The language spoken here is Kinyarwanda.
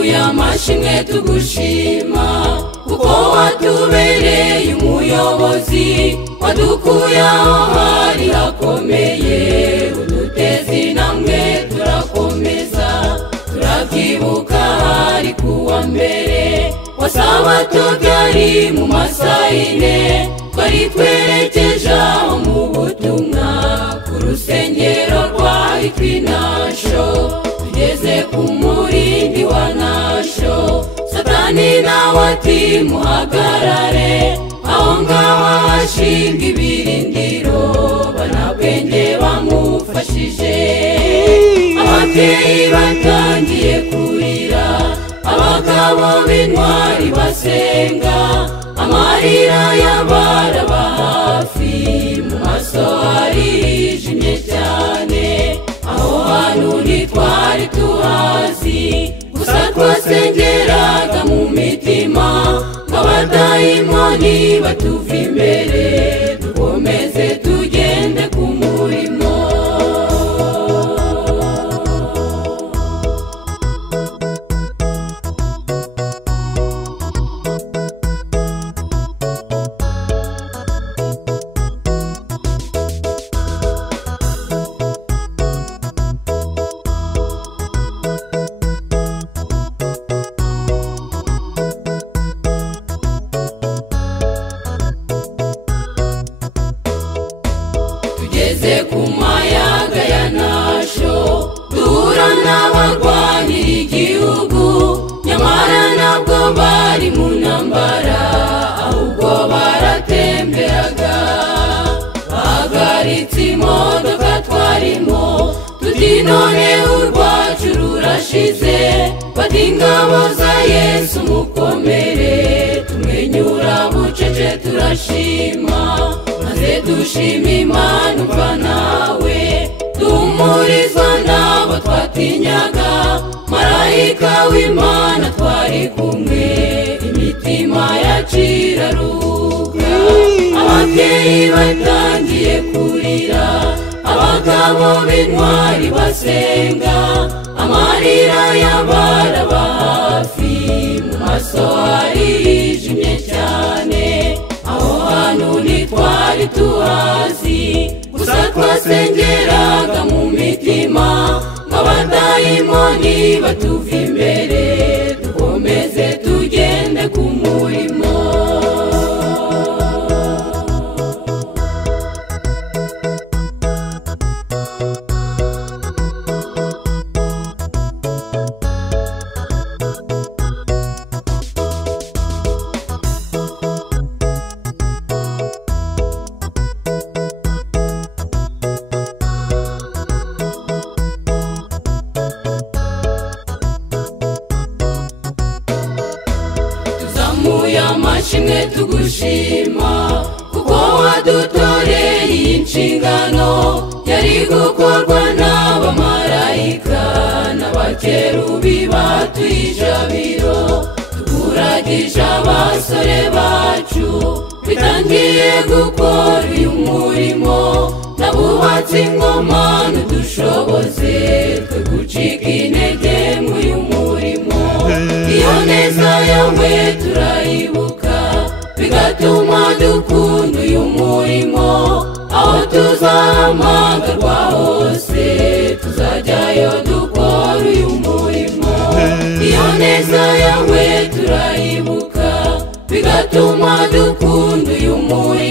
tuzamuye amashimwe tugushima kuko watubereye umuyobozi wadukuye aho hari hakomeye uduteza intambwe turakomeza turabyibuka hari kuwa mbere wasabato byari mu masayine twari twerekeje aho mu butumwa ku rusengero rwa Ikwinasho tugeze ku murindi wa Nasho Satani nawe ati muhagarare aho ngaho hashinga ibirindiro banabwenge bamufashije ababyeyi batangiye kurira abagabo b'intwari basenga amarira y'abaraba hafi mu maso harijimye cyane aho hantu ntitwari tuhazi gusa twasengeraga mu mitima nk'abadayimoni batuva imbere dukomeze tugende ku murimo tugeze ku mayaga ya Nasho duhura n'abarwanira igihugu nyamara ntabwo bari mu ntambara ahubwo baratemberaga bahagaritse imodoka twarimo tuti none urwacu rurashize bati ingabo za Yesu mukomere tumwenyura bucece turashima maze dushima Imana umva nawe duhumurizwa n'abo twatinyaga marayika w'Imana twari kumwe imitima yacu iraruhuka ababyeyi batangiye kurira abagabo b'intwari basenga amarira y'abaraba hafi mu maso harijimye cyane aho hantu ntitwari tuhazi gusa twasengeraga mu mitima nk'abadayimoni batuva imbere dukomeze tugende ku murimo tuzamuye amashimwe tugushima kuko wadutoreye iyi nshingano yari gukorwa n'abamarayika n'abakerubi batuye ijabiro tukuragije abasore bacu bitangiye gukora uyu murimo nabubatse ingoma n'udushoboze twe gucika intege muri uyu murimo iyo neza yawe turayibuka bigatuma dukunda uyu murimo aho tuzahamagarwa hose tuzajyayo dukora uyu murimo iyo neza yawe turayibuka bigatuma dukunda uyu murimo